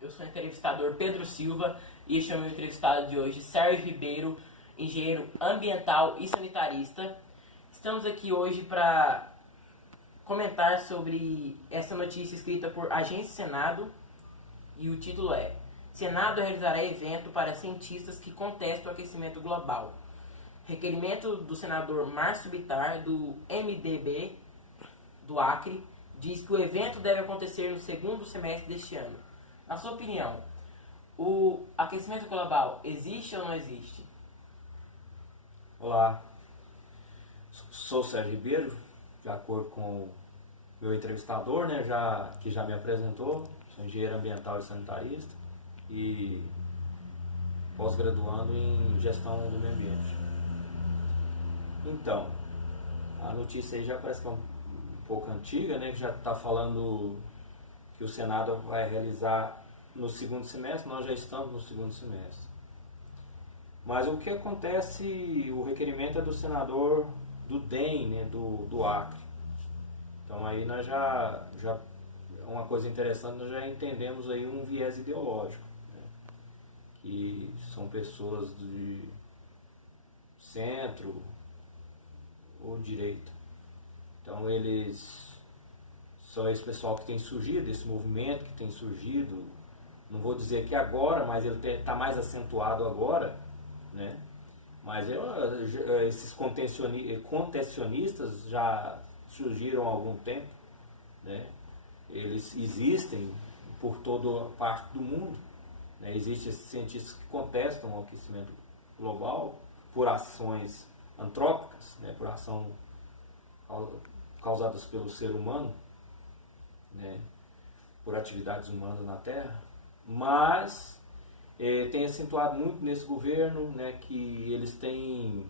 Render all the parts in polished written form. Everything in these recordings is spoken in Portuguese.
Eu sou o entrevistador Pedro Silva e este é o meu entrevistado de hoje, Sérgio Ribeiro, engenheiro ambiental e sanitarista. Estamos aqui hoje para comentar sobre essa notícia escrita por Agência Senado e o título é: Senado realizará evento para cientistas que contestam o aquecimento global. Requerimento do senador Márcio Bittar, do MDB do Acre, diz que o evento deve acontecer no segundo semestre deste ano. Na sua opinião, o aquecimento global existe ou não existe? Olá, sou o Sérgio Ribeiro, de acordo com o meu entrevistador, que já me apresentou. Sou engenheiro ambiental e sanitarista e pós-graduando em gestão do meio ambiente. Então, a notícia aí já parece que é um pouco antiga, que já está falando que o Senado vai realizar no segundo semestre. Nós já estamos no segundo semestre. Mas o que acontece, o requerimento é do senador do DEM, do Acre. Então aí nós já uma coisa interessante, nós já entendemos aí um viés ideológico, que são pessoas de centro ou direita. Então eles são esse pessoal que tem surgido, esse movimento que tem surgido, não vou dizer que agora, mas ele está mais acentuado agora, Mas esses contencionistas já surgiram há algum tempo, Eles existem por toda parte do mundo, Existem esses cientistas que contestam o aquecimento global por ações antrópicas, por ação causadas pelo ser humano, por atividades humanas na Terra, mas tem acentuado muito nesse governo, que eles têm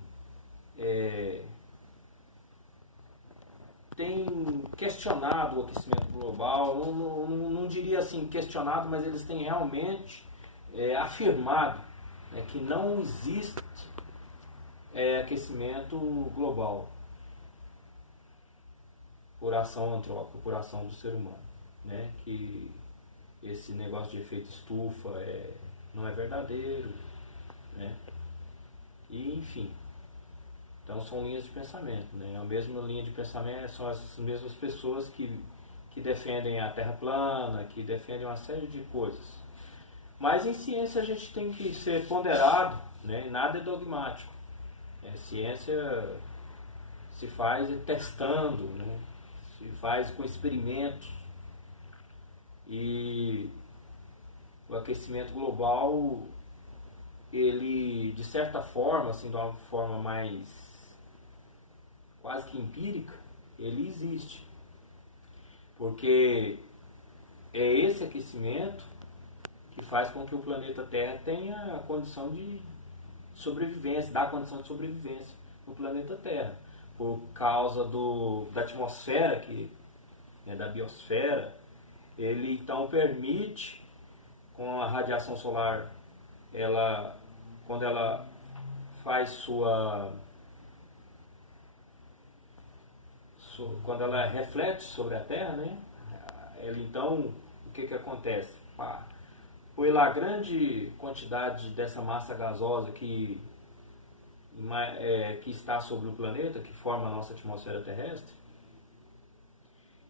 questionado o aquecimento global. Não diria assim questionado, mas eles têm realmente afirmado que não existe aquecimento global por ação antrópica, por ação do ser humano, que esse negócio de efeito estufa não é verdadeiro, E enfim, então são linhas de pensamento, A mesma linha de pensamento são essas mesmas pessoas que defendem a Terra plana, que defendem uma série de coisas. Mas em ciência a gente tem que ser ponderado, Nada é dogmático. Ciência se faz testando, Se faz com experimentos. E o aquecimento global, ele, de certa forma, assim, de uma forma mais quase que empírica, ele existe. Porque é esse aquecimento que faz com que o planeta Terra tenha a condição de sobrevivência, dá a condição de sobrevivência no planeta Terra. Por causa da atmosfera, da biosfera, ele então permite, com a radiação solar, quando ela faz quando ela reflete sobre a Terra, ela então, o que acontece? Pela grande quantidade dessa massa gasosa que está sobre o planeta, que forma a nossa atmosfera terrestre,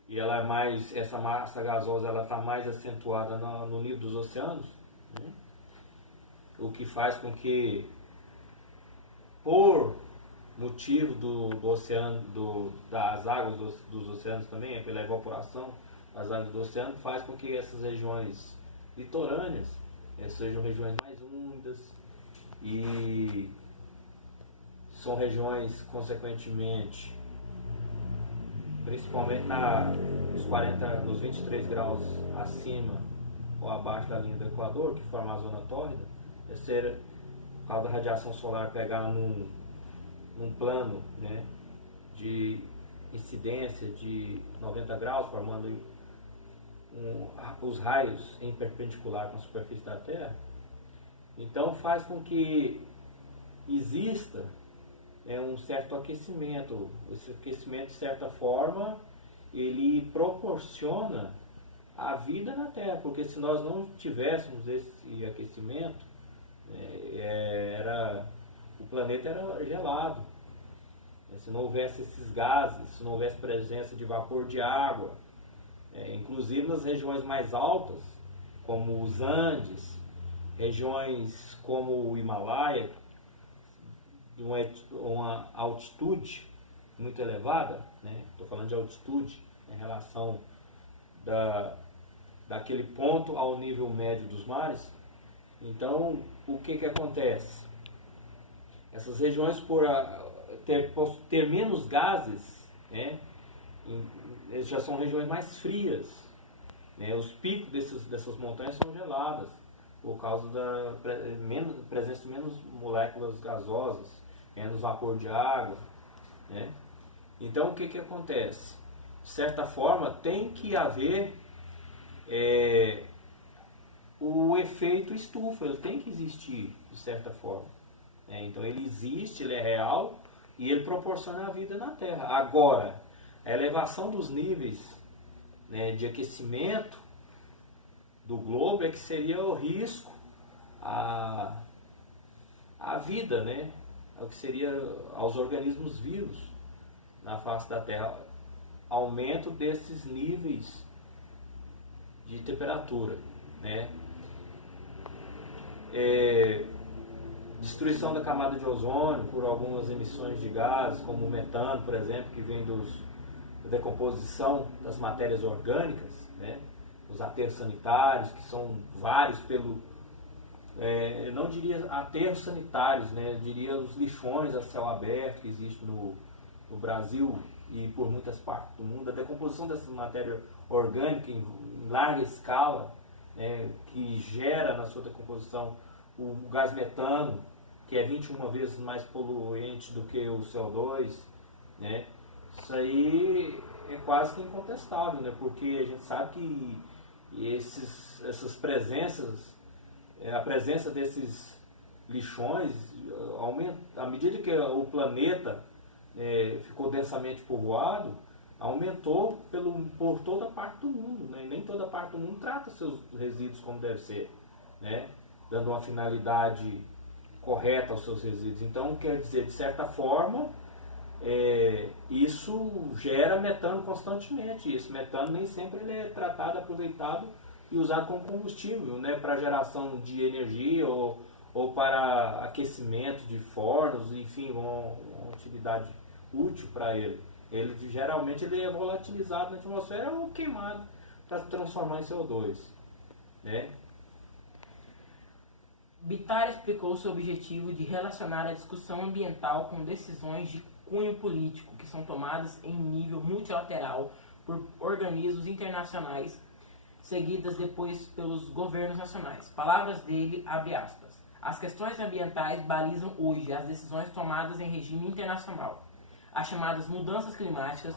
e essa massa gasosa está mais acentuada no nível dos oceanos, o que faz com que, por motivo do oceano, das águas dos oceanos também, pela evaporação das águas do oceano, faz com que essas regiões litorâneas sejam regiões mais úmidas e são regiões, consequentemente, principalmente nos 23 graus acima ou abaixo da linha do Equador, que forma a zona tórrida, por causa da radiação solar pegar num plano de incidência de 90 graus, formando os raios em perpendicular com a superfície da Terra. Então faz com que exista um certo aquecimento. Esse aquecimento, de certa forma, ele proporciona a vida na Terra, porque se nós não tivéssemos esse aquecimento, o planeta era gelado. Se não houvesse esses gases, se não houvesse presença de vapor de água, inclusive nas regiões mais altas, como os Andes, regiões como o Himalaia, de uma altitude muito elevada, estou falando de altitude em relação daquele ponto ao nível médio dos mares. Então, o que acontece? Essas regiões, por ter menos gases, já são regiões mais frias. Os picos dessas montanhas são geladas, por causa da presença de menos moléculas gasosas, menos vapor de água. Então, o que acontece? De certa forma, tem que haver o efeito estufa, ele tem que existir, de certa forma. Então, ele existe, ele é real e ele proporciona a vida na Terra. Agora, a elevação dos níveis de aquecimento do globo é que seria o risco à vida, o que seria aos organismos vivos na face da Terra. Aumento desses níveis de temperatura, destruição da camada de ozônio por algumas emissões de gases, como o metano, por exemplo, que vem da decomposição das matérias orgânicas, os aterros sanitários, que são vários eu não diria aterros sanitários, eu diria os lixões a céu aberto que existem no Brasil e por muitas partes do mundo. A decomposição dessa matéria orgânica em larga escala, que gera na sua decomposição o gás metano, que é 21 vezes mais poluente do que o CO2, Isso aí é quase que incontestável, porque a gente sabe que essas presenças, a presença desses lixões, à medida que o planeta ficou densamente povoado, aumentou por toda parte do mundo, e nem toda parte do mundo trata seus resíduos como deve ser, dando uma finalidade correta aos seus resíduos. Então, quer dizer, de certa forma, isso gera metano constantemente. Esse metano nem sempre ele é tratado, aproveitado e usado como combustível, para geração de energia ou para aquecimento de fornos, enfim, uma utilidade útil para ele. Geralmente ele é volatilizado na atmosfera ou queimado para se transformar em CO2. Bittar explicou seu objetivo de relacionar a discussão ambiental com decisões de cunho político que são tomadas em nível multilateral por organismos internacionais, seguidas depois pelos governos nacionais. Palavras dele, abre aspas. As questões ambientais balizam hoje as decisões tomadas em regime internacional. As chamadas mudanças climáticas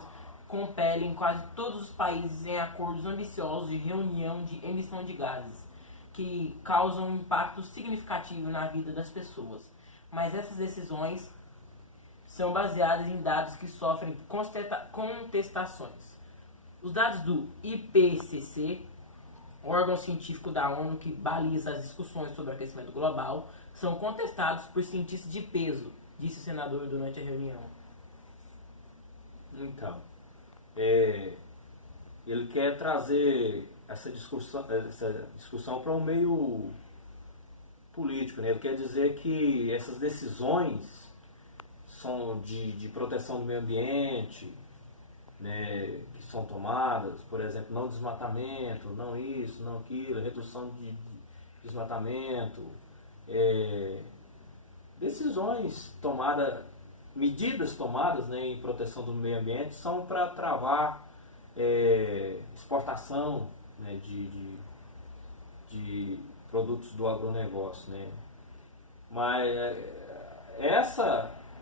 compelem quase todos os países em acordos ambiciosos de reunião de emissão de gases, que causam um impacto significativo na vida das pessoas. Mas essas decisões são baseadas em dados que sofrem contestações. Os dados do IPCC, órgão científico da ONU que baliza as discussões sobre o aquecimento global, são contestados por cientistas de peso, disse o senador durante a reunião. Então, ele quer trazer essa discussão para um meio político, Ele quer dizer que essas decisões são de proteção do meio ambiente, que são tomadas, por exemplo, não desmatamento, não isso, não aquilo, redução de desmatamento, decisões tomadas, medidas tomadas em proteção do meio ambiente são para travar exportação de produtos do agronegócio. Mas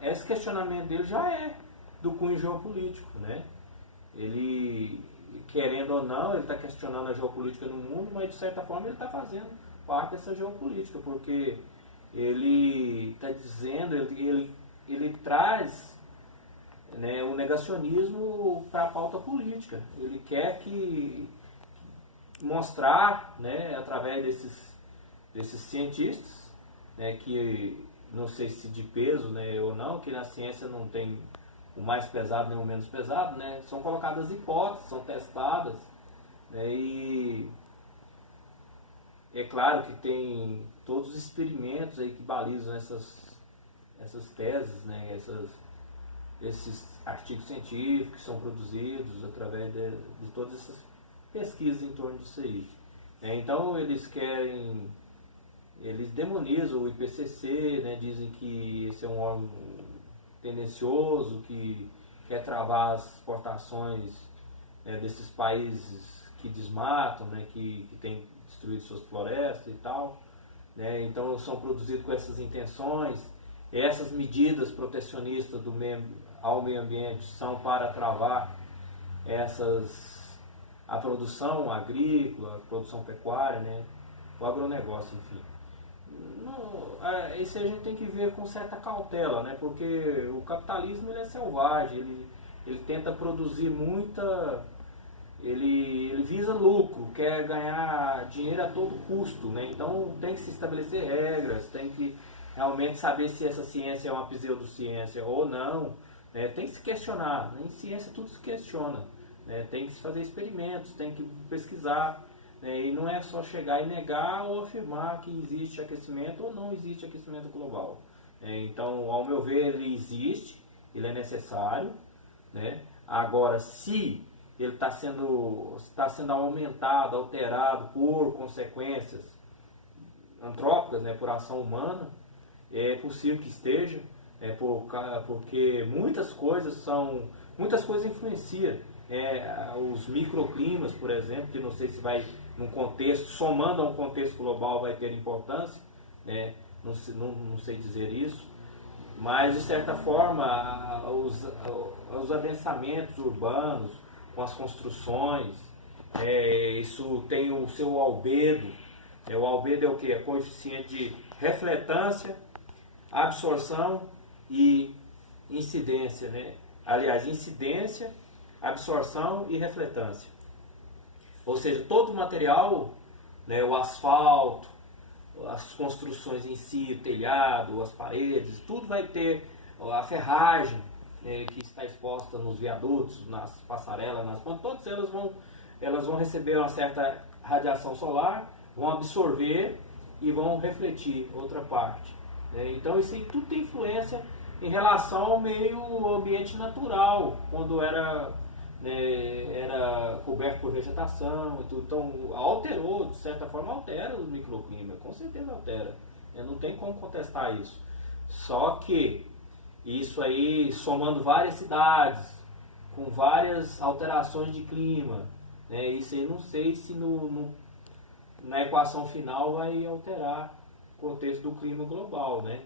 esse questionamento dele já é do cunho geopolítico. Ele, querendo ou não, ele está questionando a geopolítica no mundo, mas de certa forma ele está fazendo parte dessa geopolítica, porque ele está dizendo, ele traz o negacionismo para a pauta política. Ele quer que mostrar, né, através desses cientistas, né, que não sei se de peso, né, ou não, que na ciência não tem o mais pesado nem o menos pesado, né, são colocadas hipóteses, são testadas, né, e é claro que tem todos os experimentos aí que balizam essas teses, né, esses artigos científicos que são produzidos através de todas essas pesquisas em torno disso aí. Então eles demonizam o IPCC, né, dizem que esse é um órgão tendencioso, que quer travar as exportações, né, desses países que desmatam, né, que têm destruído suas florestas e tal. Né, então são produzidos com essas intenções. Essas medidas protecionistas ao meio ambiente são para travar a produção agrícola, a produção pecuária, né, o agronegócio, enfim. Isso a gente tem que ver com certa cautela, né, porque o capitalismo ele é selvagem, ele tenta produzir ele visa lucro, quer ganhar dinheiro a todo custo, né, então tem que se estabelecer regras, tem que realmente saber se essa ciência é uma pseudociência ou não, né, tem que se questionar, em ciência tudo se questiona, né, tem que se fazer experimentos, tem que pesquisar, né, e não é só chegar e negar ou afirmar que existe aquecimento ou não existe aquecimento global. Então, ao meu ver, ele existe, ele é necessário, né, agora se ele está sendo aumentado, alterado por consequências antrópicas, né, por ação humana, é possível que esteja, porque muitas coisas influenciam. Os microclimas, por exemplo, que não sei se vai, num contexto, somando a um contexto global, vai ter importância, né, não sei dizer isso, mas de certa forma os adensamentos urbanos, com as construções, isso tem o seu albedo. O albedo é o que? É coeficiente de refletância, absorção e incidência, né? Aliás, incidência, absorção e refletância. Ou seja, todo o material, né, o asfalto, as construções em si, o telhado, as paredes, tudo vai ter a ferragem, que está exposta nos viadutos, nas passarelas, nas pontes, todas elas vão receber uma certa radiação solar, vão absorver e vão refletir outra parte. Então isso aí tudo tem influência em relação ao meio ambiente natural, quando era coberto por vegetação e tudo. Então alterou, de certa forma altera o microclima, com certeza altera. Não tem como contestar isso. Só que isso aí, somando várias cidades, com várias alterações de clima, isso aí não sei se na equação final vai alterar o contexto do clima global, né?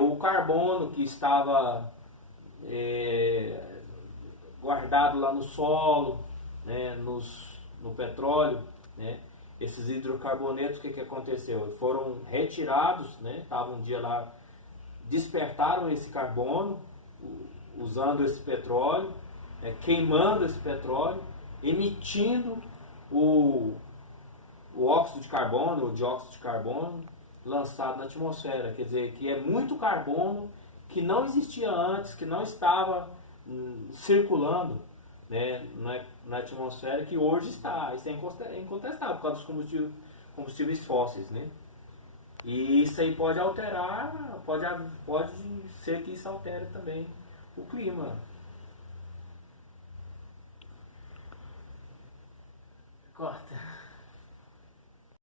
O carbono que estava guardado lá no solo, né, no petróleo, né, esses hidrocarbonetos, o que aconteceu? Foram retirados, né, estavam um dia lá, despertaram esse carbono, usando esse petróleo, queimando esse petróleo, emitindo o óxido de carbono, o dióxido de carbono, lançado na atmosfera. Quer dizer, que é muito carbono que não existia antes, que não estava circulando, né, na atmosfera, que hoje está. Isso é incontestável por causa dos combustíveis fósseis, né? E isso aí pode alterar, pode ser que isso altere também o clima. Corta.